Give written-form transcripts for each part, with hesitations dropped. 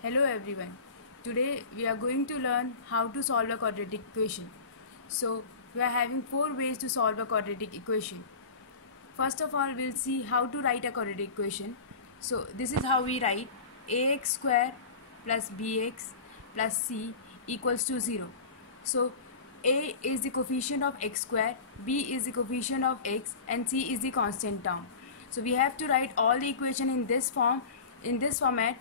Hello everyone. Today we are going to learn how to solve a quadratic equation. So we are having four ways to solve a quadratic equation. First of all, we'll see how to write a quadratic equation. So this is how we write: ax square plus bx plus c equals to 0. So a is the coefficient of x square, b is the coefficient of x, and c is the constant term. So we have to write all the equation in this format,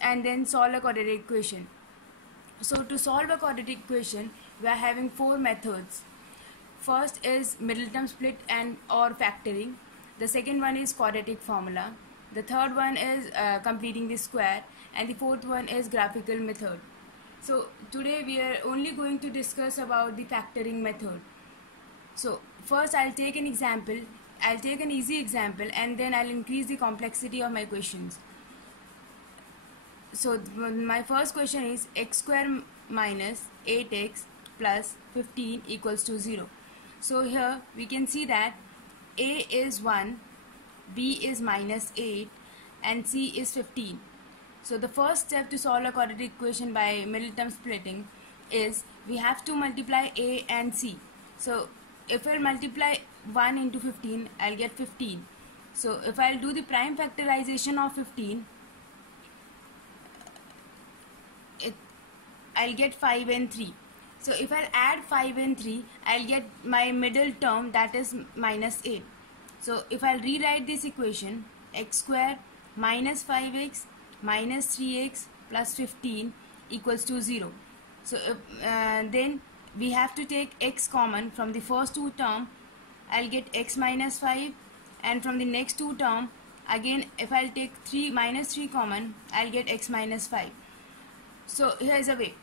and then solve a quadratic equation. So to solve a quadratic equation, we are having four methods. First is middle term split and or factoring. The second one is quadratic formula. The third one is completing the square, and the fourth one is graphical method. So today we are only going to discuss about the factoring method. So first I'll take an example. I'll take an easy example and then I'll increase the complexity of my questions. So my first question is x square minus 8x plus 15 equals to 0. So here we can see that a is 1, b is minus 8, and c is 15. So the first step to solve a quadratic equation by middle term splitting is we have to multiply a and c. So if I multiply 1 into 15, I'll get 15. So if I'll do the prime factorization of 15, I'll get 5 and 3. So if I add 5 and 3, I'll get my middle term, that is minus 8. So if I'll rewrite this equation, x square minus 5x minus 3x plus 15 equals to 0. So then we have to take x common from the first two term. I'll get x minus 5, and from the next two term, again if I'll take 3 minus 3 common, I'll get x minus 5. So here is a way.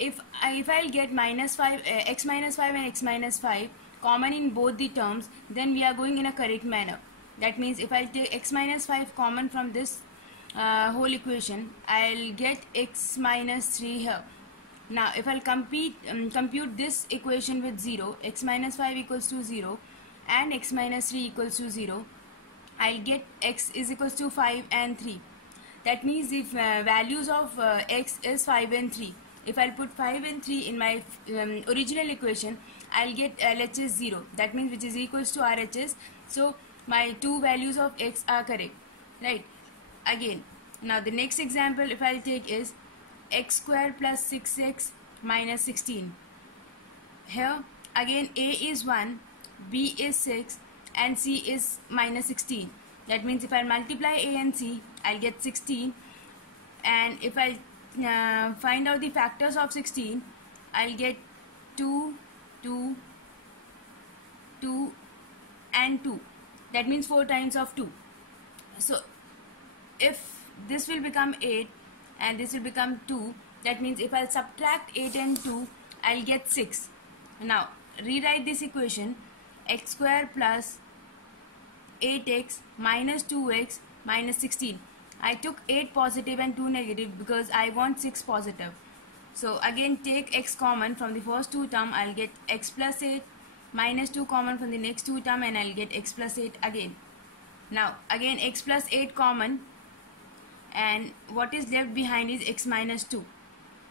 If I'll get minus 5, x minus 5 and x minus 5 common in both the terms, then we are going in a correct manner. That means if I'll take x minus 5 common from this whole equation, I'll get x minus 3 here. Now if I'll compute this equation with 0, x minus 5 equals to 0 and x minus 3 equals to 0, I'll get x is equals to 5 and 3. That means if values of x is 5 and 3, if I'll put 5 and 3 in my original equation, I'll get LHS 0. That means which is equals to RHS. So my two values of x are correct, right? Again, now the next example if I'll take is x square plus 6x minus 16. Here again a is 1, b is 6, and c is minus 16. That means if I multiply a and c, I'll get 16, and if I find out the factors of 16, I'll get 2, 2, 2 and 2. That means 4 times of 2. So if this will become 8 and this will become 2, that means if I'll subtract 8 and 2, I'll get 6. Now rewrite this equation: x square plus 8x minus 2x minus 16. I took 8 positive and 2 negative because I want 6 positive. So again take x common from the first two term, I'll get x plus 8, minus 2 common from the next two term, and I'll get x plus 8 again. Now again x plus 8 common, and what is left behind is x minus 2.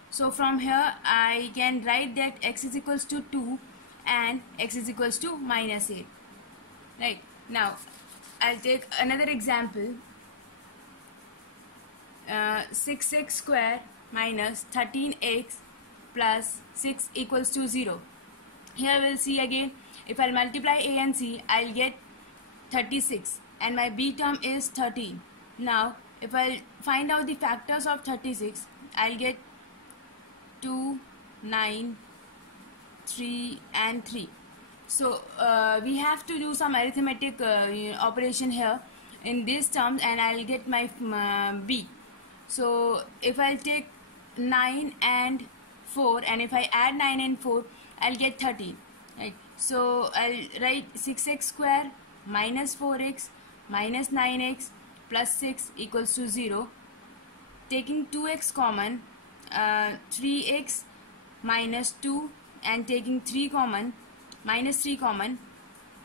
So from here I can write that x is equals to 2 and x is equals to minus 8. Right, now I'll take another example. 6x square minus 13x plus 6 equals to 0. Here we'll see again, if I'll multiply a and c, I'll get 36 and my b term is 13. Now if I'll find out the factors of 36, I'll get 2, 9, 3 and 3. So we have to do some arithmetic operation here in these terms, and I'll get my b. So if I'll take 9 and 4, and if I add 9 and 4, I'll get 13. Right? So I'll write 6x square minus 4x minus 9x plus 6 equals to 0. Taking 2x common, 3x minus 2, and taking 3 common, minus 3 common,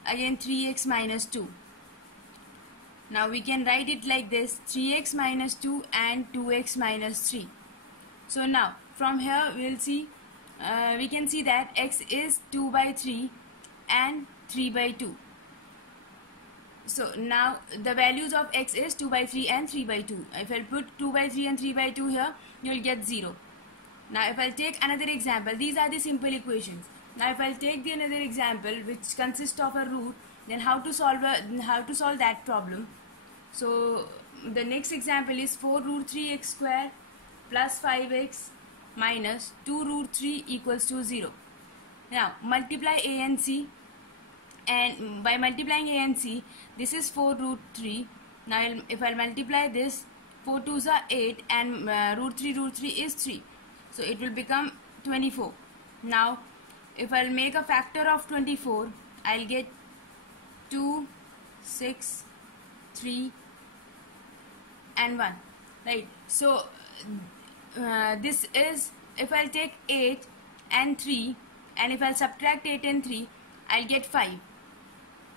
again 3x minus 2. Now we can write it like this: 3x minus 2 and 2x minus 3. So now from here we'll see, we can see that x is 2 by 3 and 3 by 2. So now the values of x is 2 by 3 and 3 by 2. If I'll put 2 by 3 and 3 by 2 here, you'll get 0. Now if I'll take another example, these are the simple equations. Now if I'll take the another example which consists of a root, then how to solve that problem. So the next example is 4 root 3x square plus 5x minus 2 root 3 equals to 0. Now multiply a and c, and by multiplying a and c, this is 4 root 3. Now if I multiply this, 4 2s are 8 and root 3 is 3. So it will become 24. Now if I'll make a factor of 24, I'll get 2, 6, 3 and 1, right? So this is, if I'll take 8 and 3, and if I'll subtract 8 and 3, I'll get 5.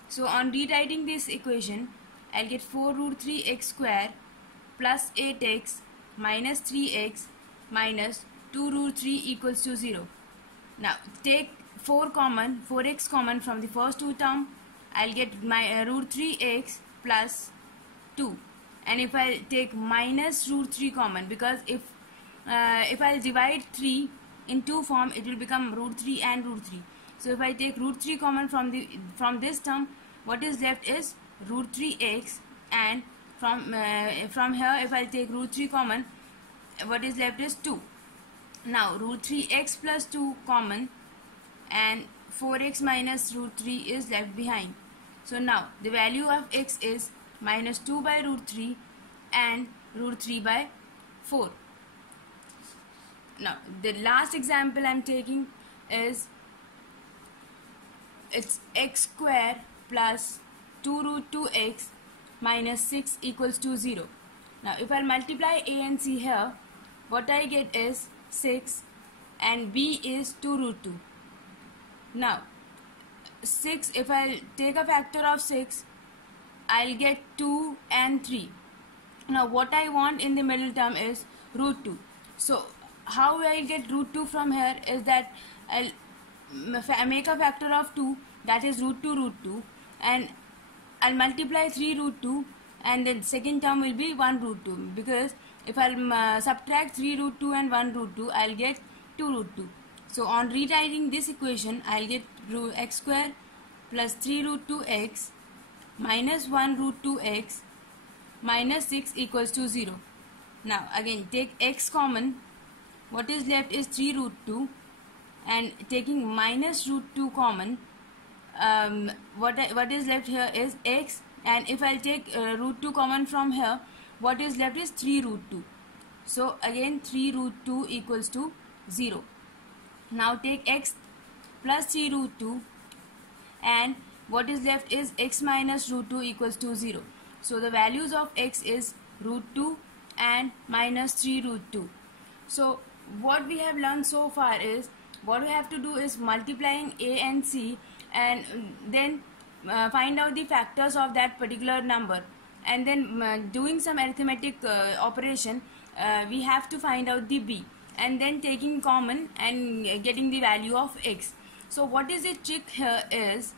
So on rewriting this equation, I'll get 4 root 3x square plus 8x minus 3x minus 2 root 3 equals to 0. Now take 4x common from the first two term. I'll get my root 3x plus 2. And if I take minus root 3 common, because if I'll divide 3 in two form, it will become root 3 and root 3. So if I take root 3 common from this term, what is left is root 3x, and from here if I take root 3 common, what is left is 2. Now root 3x plus 2 common, and 4x minus root 3 is left behind. So now the value of x is minus 2 by root 3 and root 3 by 4. Now the last example I'm taking is, it's x square plus 2 root 2x minus 6 equals to 0. Now if I multiply a and c here, what I get is 6 and b is 2 root 2. Now 6, if I take a factor of 6, I'll get 2 and 3. Now what I want in the middle term is root 2. So how I'll get root 2 from here is that I'll make a factor of 2, that is root 2, and I'll multiply 3 root 2, and then second term will be 1 root 2, because if I'll subtract 3 root 2 and 1 root 2, I'll get 2 root 2. So on rewriting this equation, I'll get x square plus 3 root 2x minus 1 root 2x minus 6 equals to 0. Now again take x common, what is left is 3 root 2, and taking minus root 2 common, what is left here is x, and if I'll take root 2 common from here, what is left is 3 root 2. So again 3 root 2 equals to 0. Now take x plus 3 root 2, and what is left is x minus root 2 equals to 0. So the values of x is root 2 and minus 3 root 2. So what we have learned so far is, what we have to do is multiplying a and c, and then find out the factors of that particular number, and then doing some arithmetic operation, we have to find out the b, and then taking common and getting the value of x. So what is the trick here is,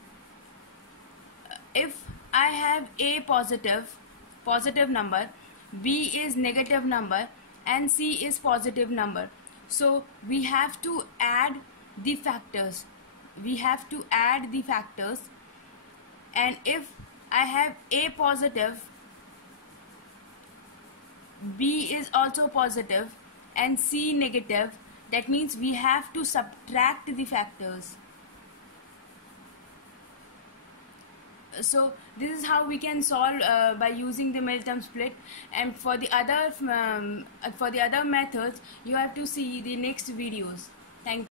if I have a positive number, b is negative number, and c is positive number, so we have to add the factors. And if I have a positive, b is also positive, and c negative, that means we have to subtract the factors. So this is how we can solve by using the middle term split, and for the other methods you have to see the next videos. Thank you.